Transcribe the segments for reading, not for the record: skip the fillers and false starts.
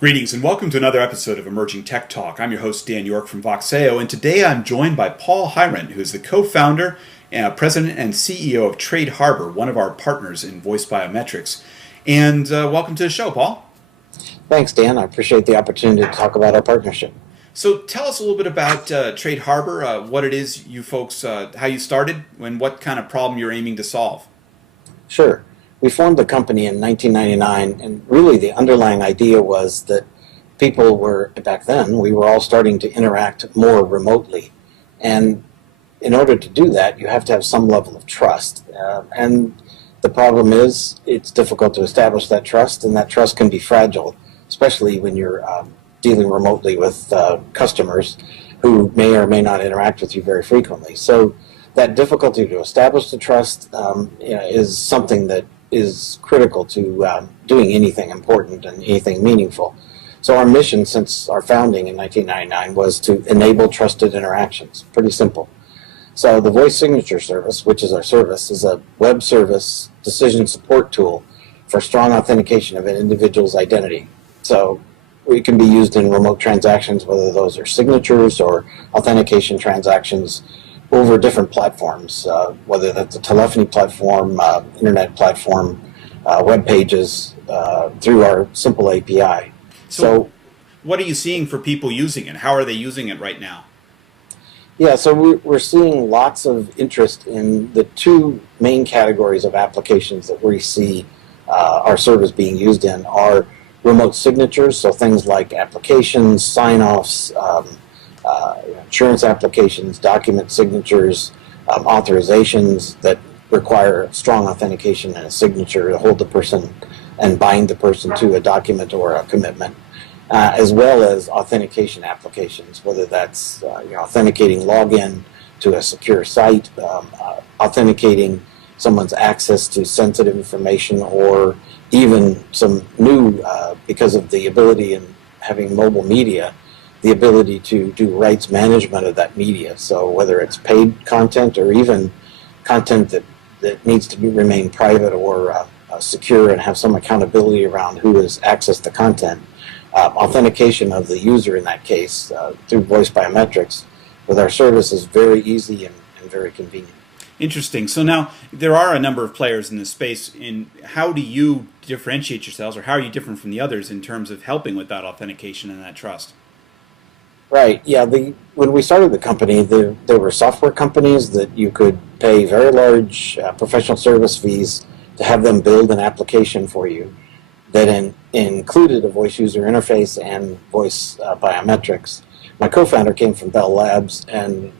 Greetings and welcome to another episode of Emerging Tech Talk. I'm your host, Dan York from Voxeo, and today I'm joined by Paul Heirendt, who is the co-founder, president, and CEO of Trade Harbor, one of our partners in Voice Biometrics. And welcome to the show, Paul. Thanks, Dan. I appreciate the opportunity to talk about our partnership. So tell us a little bit about Trade Harbor, what it is you folks, how you started, and what kind of problem you're aiming to solve. Sure. We formed the company in 1999, and really the underlying idea was that people were, back then, we were all starting to interact more remotely. And in order to do that, you have to have some level of trust. And the problem is it's difficult to establish that trust, and that trust can be fragile, especially when you're dealing remotely with customers who may or may not interact with you very frequently. So that difficulty to establish the trust is something that is critical to doing anything important and anything meaningful. So our mission since our founding in 1999 was to enable trusted interactions. Pretty simple. So the Voice Signature Service, which is our service, is a web service decision support tool for strong authentication of an individual's identity. So it can be used in remote transactions, whether those are signatures or authentication transactions over different platforms, whether that's a telephony platform, internet platform, web pages, through our simple API. So what are you seeing for people using it? How are they using it right now? Yeah, so we're seeing lots of interest in the two main categories of applications that we see our service being used in are remote signatures, so things like applications, sign-offs, insurance applications, document signatures, authorizations that require strong authentication and a signature to hold the person and bind the person to a document or a commitment, as well as authentication applications, whether that's authenticating login to a secure site, authenticating someone's access to sensitive information, or even some new, because of the ability in having mobile media, the ability to do rights management of that media. So whether it's paid content or even content that needs to remain private or secure and have some accountability around who has accessed the content, authentication of the user in that case through voice biometrics with our service is very easy and very convenient. Interesting. So now there are a number of players in this space. How do you differentiate yourselves, or how are you different from the others in terms of helping with that authentication and that trust? Right. Yeah. When we started the company, there were software companies that you could pay very large professional service fees to have them build an application for you that included a voice user interface and voice biometrics. My co-founder came from Bell Labs, and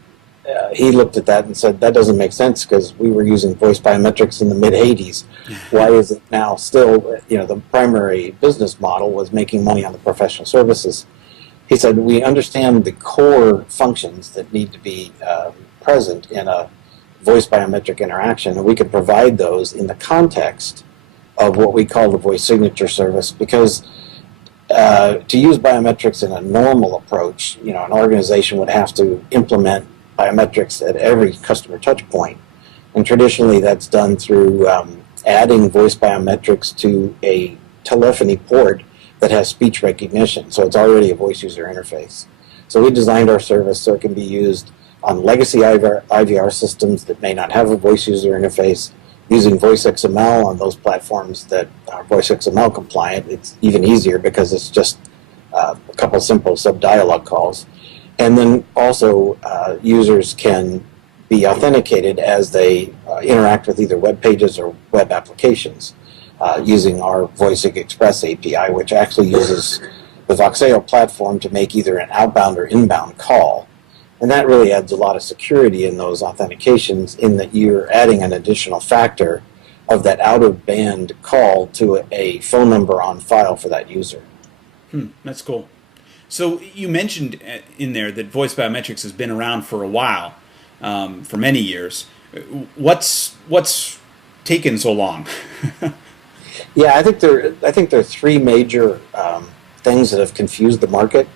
he looked at that and said, that doesn't make sense because we were using voice biometrics in the mid-'80s. Why is it now still, the primary business model was making money on the professional services? He said, we understand the core functions that need to be present in a voice biometric interaction, and we can provide those in the context of what we call the voice signature service, because to use biometrics in a normal approach, an organization would have to implement biometrics at every customer touch point. And traditionally that's done through adding voice biometrics to a telephony port that has speech recognition, so it's already a voice user interface. So we designed our service so it can be used on legacy IVR systems that may not have a voice user interface, using voice XML on those platforms that are voice XML compliant. It's even easier because it's just a couple simple sub-dialogue calls. And then also users can be authenticated as they interact with either web pages or web applications. Using our Voicing Express API, which actually uses the Voxeo platform to make either an outbound or inbound call. And that really adds a lot of security in those authentications, in that you're adding an additional factor of that out-of-band call to a phone number on file for that user. That's cool. So you mentioned in there that voice biometrics has been around for a while, for many years. What's taken so long? Yeah, I think there are three major things that have confused the market.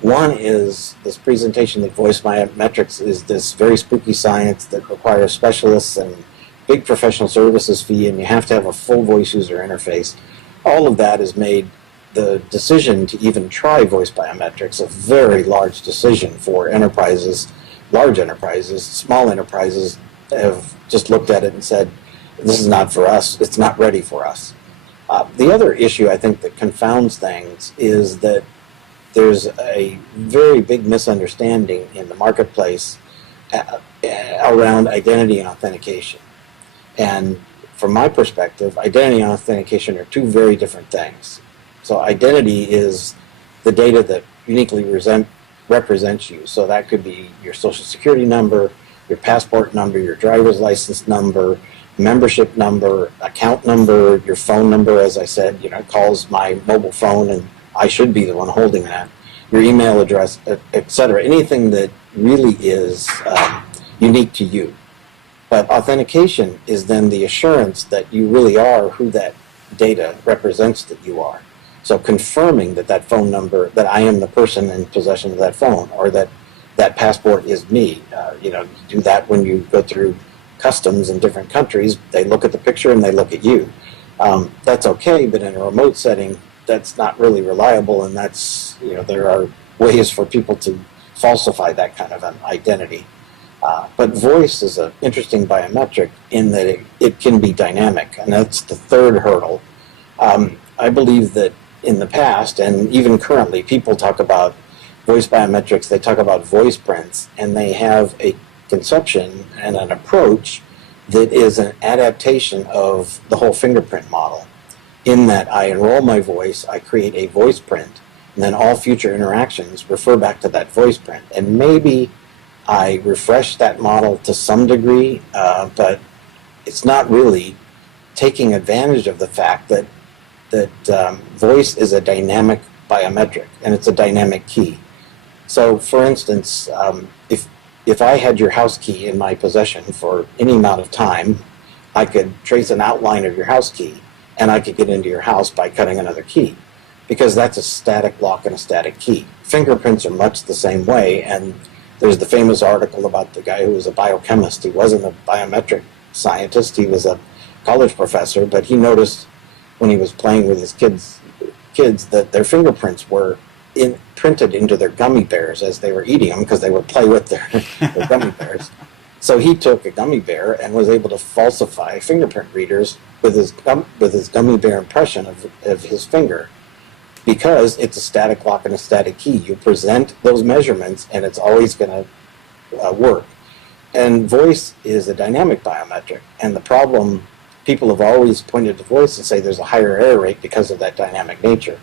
One is this presentation that voice biometrics is this very spooky science that requires specialists and big professional services fee, and you have to have a full voice user interface. All of that is made the decision to even try voice biometrics, a very large decision for enterprises, large enterprises, small enterprises have just looked at it and said, this is not for us, it's not ready for us. The other issue I think that confounds things is that there's a very big misunderstanding in the marketplace around identity and authentication. And from my perspective, identity and authentication are two very different things. So identity is the data that uniquely represents you. So that could be your social security number, your passport number, your driver's license number, membership number, account number, your phone number, as I said, it calls my mobile phone and I should be the one holding that, your email address, etc. Anything that really is unique to you. But authentication is then the assurance that you really are who that data represents that you are. So confirming that that phone number, that I am the person in possession of that phone, or that that passport is me. You do that when you go through customs in different countries. They look at the picture and they look at you. That's okay, but in a remote setting, that's not really reliable, and that's, there are ways for people to falsify that kind of an identity. But voice is an interesting biometric in that it can be dynamic, and that's the third hurdle. I believe that in the past, and even currently, people talk about voice biometrics, they talk about voice prints, and they have a conception and an approach that is an adaptation of the whole fingerprint model, in that I enroll my voice, I create a voice print, and then all future interactions refer back to that voice print. And maybe I refresh that model to some degree, but it's not really taking advantage of the fact that voice is a dynamic biometric, and it's a dynamic key. So, for instance, if I had your house key in my possession for any amount of time, I could trace an outline of your house key, and I could get into your house by cutting another key, because that's a static lock and a static key. Fingerprints are much the same way, and there's the famous article about the guy who was a biochemist. He wasn't a biometric scientist, he was a college professor, but he noticed when he was playing with his kids that their fingerprints were printed into their gummy bears as they were eating them, because they would play with their gummy bears. So he took a gummy bear and was able to falsify fingerprint readers with his gummy bear impression of his finger, because it's a static lock and a static key. You present those measurements and it's always going to work. And voice is a dynamic biometric, and the problem, people have always pointed to voice and say there's a higher error rate because of that dynamic nature.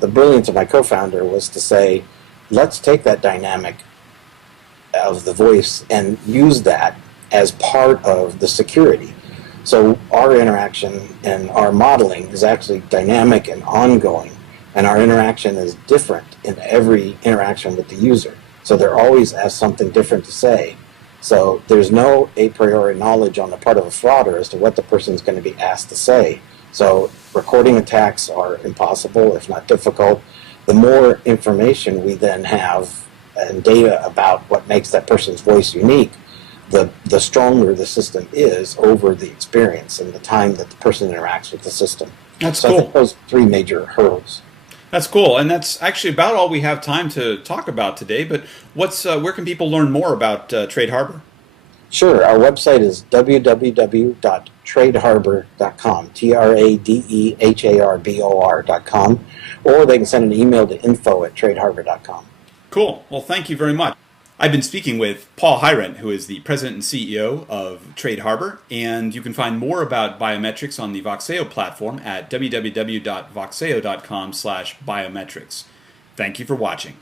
The brilliance of my co-founder was to say, let's take that dynamic of the voice and use that as part of the security. So our interaction and our modeling is actually dynamic and ongoing, and our interaction is different in every interaction with the user. So they're always asked something different to say. So there's no a priori knowledge on the part of a frauder as to what the person's going to be asked to say. So recording attacks are impossible, if not difficult. The more information we then have and data about what makes that person's voice unique, the stronger the system is over the experience and the time that the person interacts with the system. That's cool. cool. I think those three major hurdles. That's cool, and that's actually about all we have time to talk about today. But where can people learn more about Trade Harbor? Sure. Our website is www.tradeharbor.com, TRADEHARBOR.com, or they can send an email to info@tradeharbor.com. Cool. Well, thank you very much. I've been speaking with Paul Heirendt, who is the president and CEO of Trade Harbor, and you can find more about biometrics on the Voxeo platform at www.voxeo.com/biometrics. Thank you for watching.